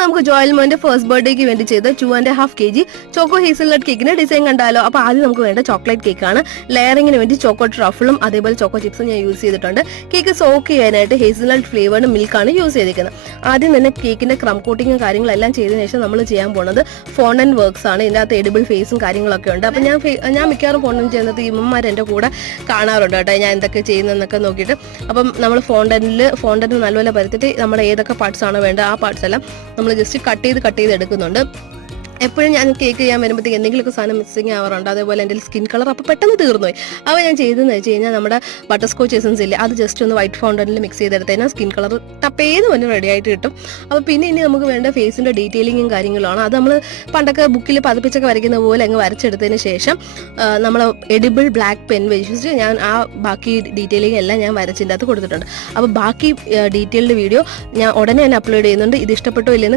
നമുക്ക് ജോയൽ മോന്റെ ഫസ്റ്റ് ബർത്ത്ഡേക്ക് വേണ്ടി ചെയ്ത 2.5 kg ചോക്കോ ഹേസൽനട്ട് കേക്കിന്റെ ഡിസൈൻ കണ്ടാലോ. അപ്പോൾ ആദ്യം നമുക്ക് വേണ്ട ചോക്ലേറ്റ് കേക്കാണ്. ലെയറിങ്ങിന് വേണ്ടി ചോക്കോ ട്രഫിളും അതേപോലെ ചോക്കോ ചിപ്സും ഞാൻ യൂസ് ചെയ്തിട്ടുണ്ട്. കേക്ക് സോക്ക് ചെയ്യാനായിട്ട് ഹേസൽനട്ട് ഫ്ലേവേർഡ് മിൽക്കാണ് യൂസ് ചെയ്തിരിക്കുന്നത്. ആദ്യം തന്നെ കേക്കിന്റെ ക്രം കോട്ടിങ്ങും കാര്യങ്ങളെല്ലാം ചെയ്തതിനു ശേഷം നമ്മൾ ചെയ്യാൻ പോകുന്നത് ഫോണ്ടന്റ് വർക്ക്സ് ആണ്. ഇതിൻ്റെ അകത്ത് എഡിബിൾ ഫേസും കാര്യങ്ങളൊക്കെ ഉണ്ട്. അപ്പം ഞാൻ മിക്കവാറും ഫോണ്ടന്റ് ചെയ്യുന്നത് ഇമ്മമാർ എൻ്റെ കൂടെ കാണാറുണ്ട് കേട്ടോ, ഞാൻ എന്തൊക്കെ ചെയ്യുന്നതെന്നൊക്കെ നോക്കിയിട്ട്. അപ്പം നമ്മൾ ഫോണ്ടന്റ് നല്ലപോലെ പരത്തിയിട്ട് നമ്മൾ ഏതൊക്കെ പാർട്സ് ആണോ വേണ്ടത് ആ പാർട്സ് എല്ലാം നമ്മൾ ജസ്റ്റ് കട്ട് ചെയ്ത് എടുക്കുന്നുണ്ട്. എപ്പോഴും ഞാൻ കേക്ക് ചെയ്യാൻ വരുമ്പോഴത്തേക്ക് എന്തെങ്കിലുമൊക്കെ സാധനം മിസ്സിങ് ആവാറുണ്ട്. അതേപോലെ എൻ്റെ സ്കിൻ കളർ അപ്പോൾ പെട്ടെന്ന് തീർന്നുപോയി. അപ്പോൾ ഞാൻ ചെയ്തതെന്ന് വെച്ച് കഴിഞ്ഞാൽ നമ്മുടെ ബട്ടർ സ്കോച്ച് എസൻസ് ഇല്ലേ, അത് ജസ്റ്റ് ഒന്ന് വൈറ്റ് ഫൗണ്ടനിൽ മിക്സ് ചെയ്തെടുത്ത് കഴിഞ്ഞാൽ സ്കിൻ കളർ ടപ്പേന്ന് പറഞ്ഞ് റെഡി ആയിട്ട് കിട്ടും. അപ്പോൾ പിന്നെ ഇനി നമുക്ക് വേണ്ട ഫേസിൻ്റെ ഡീറ്റെയിലിങ്ങും കാര്യങ്ങളാണ്. അത് നമ്മൾ പണ്ടൊക്കെ ബുക്കിൽ പതിപ്പിച്ചൊക്കെ വരയ്ക്കുന്ന പോലെ അങ്ങ് വരച്ചെടുത്തതിന് ശേഷം നമ്മൾ എഡിബിൾ ബ്ലാക്ക് പെൻ വെച്ചിട്ട് ഞാൻ ആ ബാക്കി ഡീറ്റെയിലിംഗ് എല്ലാം ഞാൻ വരച്ചിൻ്റെ അകത്ത് കൊടുത്തിട്ടുണ്ട്. അപ്പോൾ ബാക്കി ഡീറ്റെയിൽഡ് വീഡിയോ ഞാൻ ഉടനെ തന്നെ അപ്ലോഡ് ചെയ്യുന്നുണ്ട്. ഇത് ഇഷ്ടപ്പെട്ടോ ഇല്ലെന്ന്